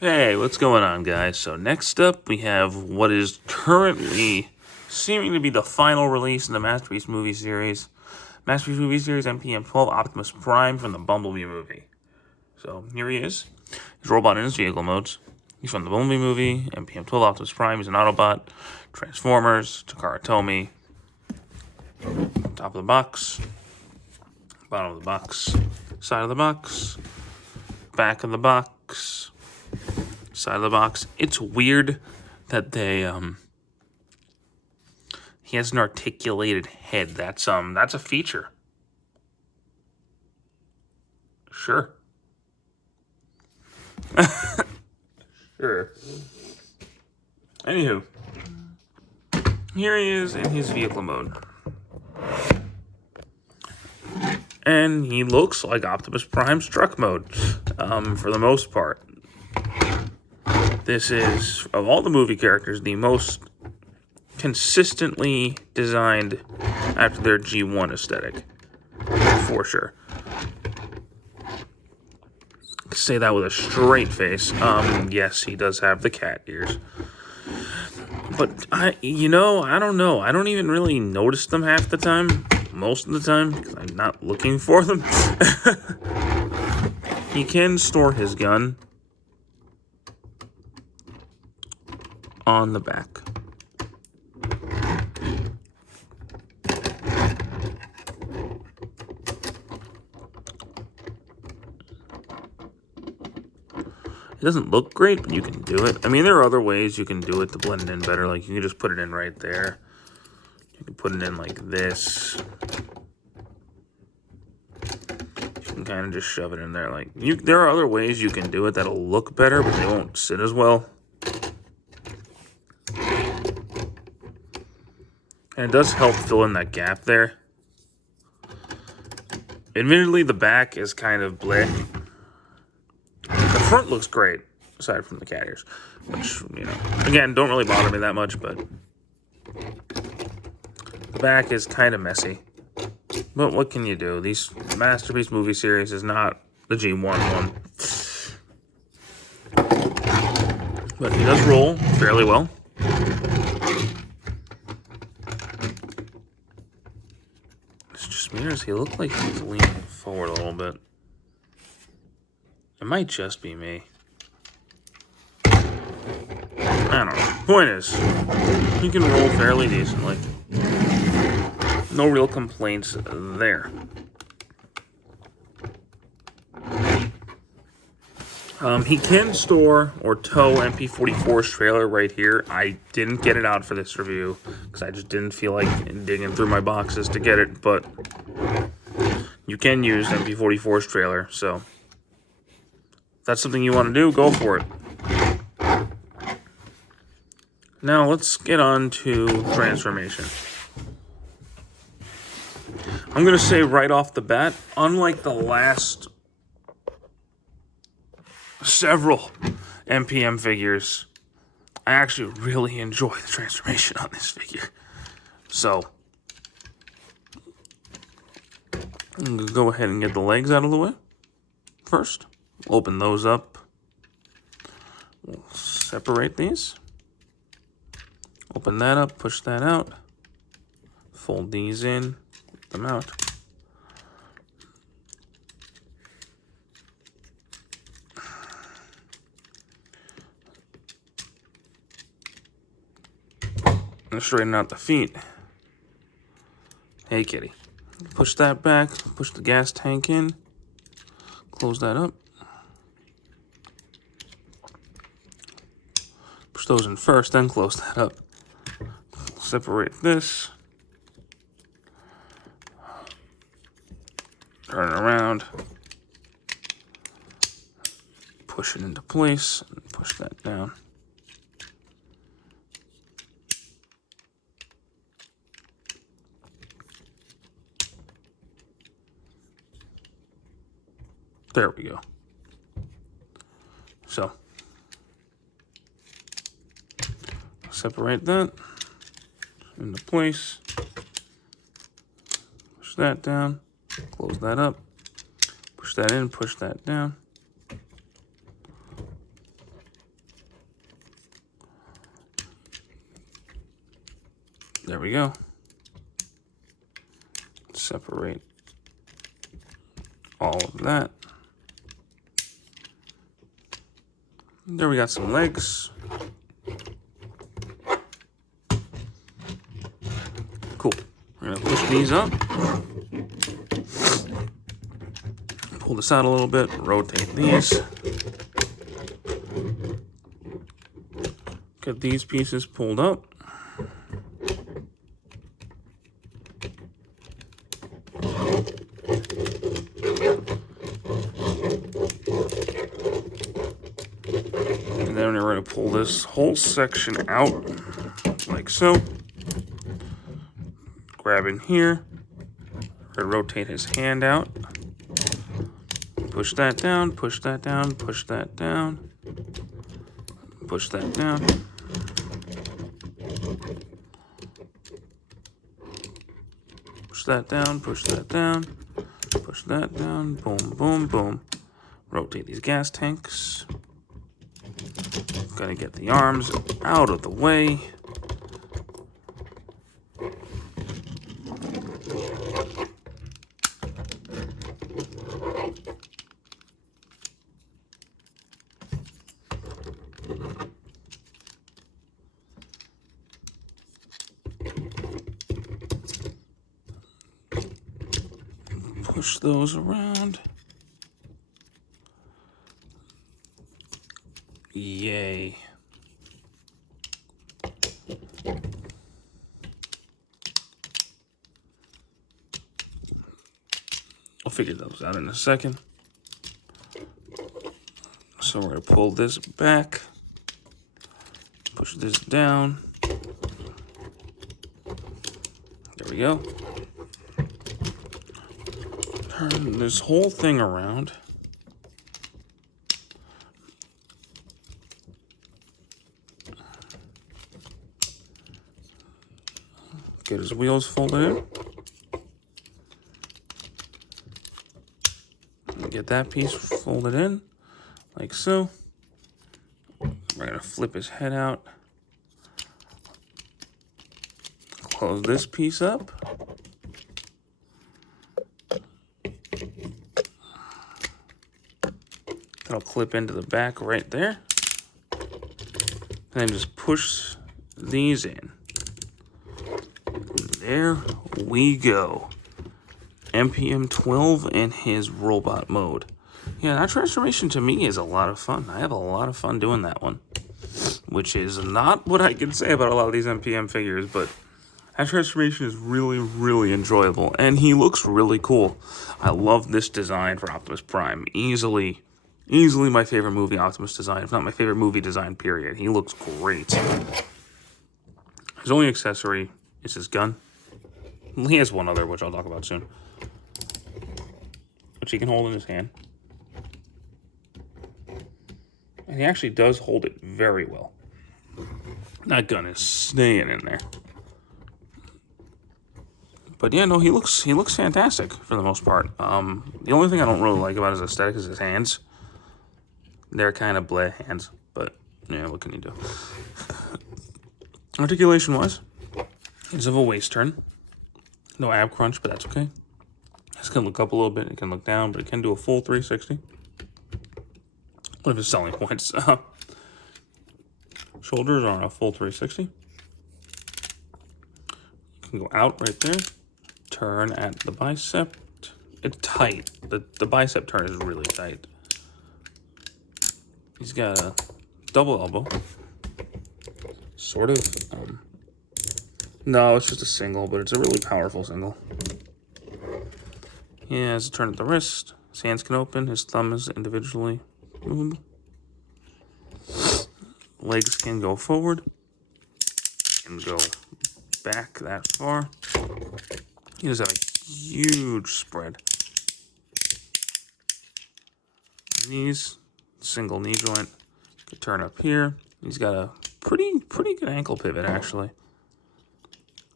Hey, what's going on, guys? So next up, we have what is currently seeming to be the final release in the Masterpiece movie series. Masterpiece movie series MPM-12 Optimus Prime from the Bumblebee movie. So here he is. He's a robot in his vehicle modes. He's from the Bumblebee movie, MPM-12 Optimus Prime. He's an Autobot. Transformers, Takara Tomy. Top of the box. Bottom of the box. Side of the box. Back of the box. Side of the box. It's weird that they he has an articulated head. That's a feature. Sure. Sure. Anywho, here he is in his vehicle mode. And he looks like Optimus Prime's truck mode, for the most part. This is, of all the movie characters, the most consistently designed after their G1 aesthetic, for sure. Say that with a straight face. Yes, he does have the cat ears. But, I don't know. I don't even really notice them half the time. Most of the time, because I'm not looking for them. He can store his gun on the back. It doesn't look great, but you can do it. I mean, there are other ways you can do it to blend it in better. Like, you can just put it in right there. You can put it in like this. You can kind of just shove it in there. Like, there are other ways you can do it that'll look better, but they won't sit as well. And it does help fill in that gap there. Admittedly, the back is kind of bleh. The front looks great, aside from the cat ears. Which, again, don't really bother me that much, but the back is kind of messy. But what can you do? These Masterpiece movie series is not the G1 one. But he does roll fairly well. It's just me, or does he look like he's leaning forward a little bit? It might just be me. I don't know. Point is, he can roll fairly decently. No real complaints there. He can store or tow MP-44's trailer right here. I didn't get it out for this review because I just didn't feel like digging through my boxes to get it, but you can use MP-44's trailer, so if that's something you want to do, go for it. Now let's get on to transformation. I'm going to say right off the bat, unlike the last several MPM figures, I actually really enjoy the transformation on this figure. So, I'm going to go ahead and get the legs out of the way first. Open those up. We'll separate these. Open that up, push that out. Fold these in, put them out. And straighten out the feet. Hey, kitty. Push that back, push the gas tank in. Close that up. Push those in first, then close that up. Separate this. Turn it around. Push it into place. And push that down. There we go. So, separate that into place. Push that down. Close that up. Push that in, push that down. There we go. Separate all of that. There we got some legs. Cool. We're gonna push these up. Pull this out a little bit, rotate these. Get these pieces pulled up. And then we're going to pull this whole section out, like so. Grab in here. We're going to rotate his hand out. Push that down, push that down, push that down. Push that down. Push that down, push that down, push that down, boom, boom, boom. Rotate these gas tanks. Gotta get the arms out of the way. Push those around. Yay. I'll figure those out in a second. So we're going to pull this back. Push this down. There we go. Turn this whole thing around. Get his wheels folded in. Get that piece folded in, like so. We're gonna flip his head out. Close this piece up. That'll clip into the back right there. And then just push these in. There we go. MPM-12 in his robot mode. Yeah, that transformation to me is a lot of fun. I have a lot of fun doing that one. Which is not what I can say about a lot of these MPM figures, but that transformation is really, really enjoyable. And he looks really cool. I love this design for Optimus Prime. Easily my favorite movie Optimus design, if not my favorite movie design, period. He looks great. His only accessory is his gun. He has one other, which I'll talk about soon. Which he can hold in his hand. And he actually does hold it very well. That gun is staying in there. But yeah, no, he looks fantastic for the most part. The only thing I don't really like about his aesthetic is his hands. They're kind of bleh hands, but yeah, what can you do? Articulation-wise, it's of a waist turn. No ab crunch, but that's okay. This can look up a little bit, it can look down, but it can do a full 360. One of his selling points. Shoulders are on a full 360. You can go out right there. Turn at the bicep. It's tight. The bicep turn is really tight. He's got a double elbow. Sort of. No, it's just a single, but it's a really powerful single. He has a turn at the wrist. His hands can open. His thumb is individually movable. Legs can go forward. And go back that far. He does have a huge spread. Knees, single knee joint. Could turn up here. He's got a pretty good ankle pivot actually.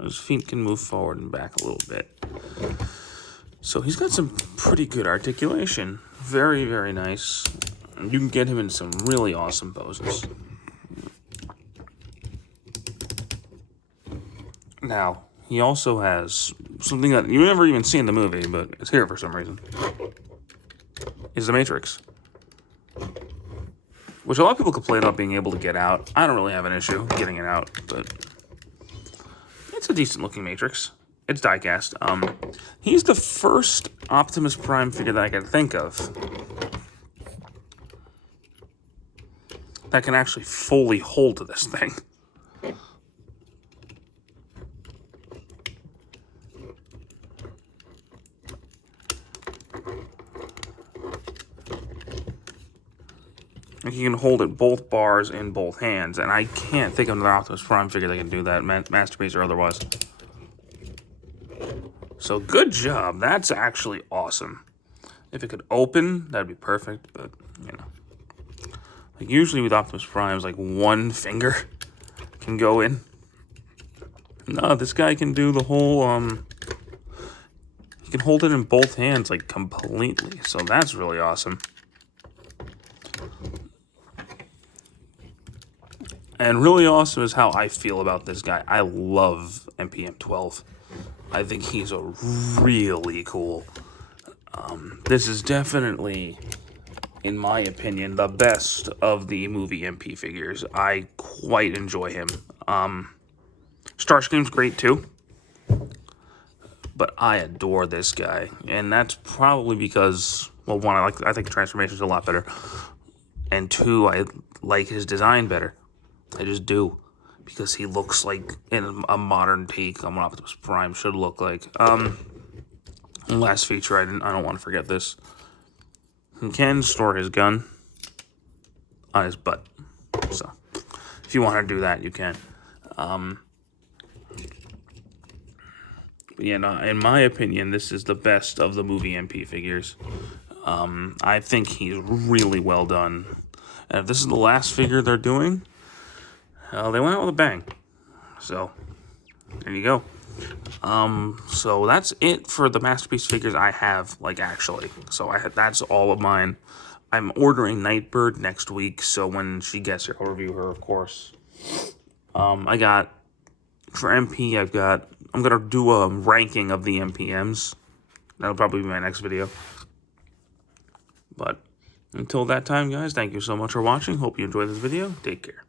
His feet can move forward and back a little bit. So he's got some pretty good articulation. Very, very nice. You can get him in some really awesome poses. Now, he also has something that you never even see in the movie, but it's here for some reason. Is the Matrix. Which a lot of people complain about being able to get out. I don't really have an issue getting it out, but it's a decent looking Matrix. It's die-cast. He's the first Optimus Prime figure that I can think of that can actually fully hold this thing. He can hold it both bars in both hands, and I can't think of another Optimus Prime figure that can do that, Masterpiece or otherwise. So good job. That's actually awesome. If it could open, that'd be perfect, but, you know. Like, usually with Optimus Primes, like, one finger can go in. No, this guy can do the whole, he can hold it in both hands, like, completely. So that's really awesome. And really awesome is how I feel about this guy. I love MPM-12. I think he's a really cool. This is definitely, in my opinion, the best of the movie MP figures. I quite enjoy him. Starscream's great too. But I adore this guy. And that's probably because, well, one, I think the transformation's a lot better. And two, I like his design better. I just do, because he looks like in a modern take on what Optimus Prime should look like. Last feature, I don't want to forget this. He can store his gun on his butt, so if you want to do that, you can. Yeah, no, in my opinion, this is the best of the movie MP figures. I think he's really well done. And if this is the last figure they're doing, they went out with a bang. So, there you go. So that's it for the Masterpiece figures I have, like, actually. So that's all of mine. I'm ordering Nightbird next week, so when she gets here, I'll review her, of course. I got, for MP, I'm going to do a ranking of the MPMs. That'll probably be my next video. But until that time, guys, thank you so much for watching. Hope you enjoyed this video. Take care.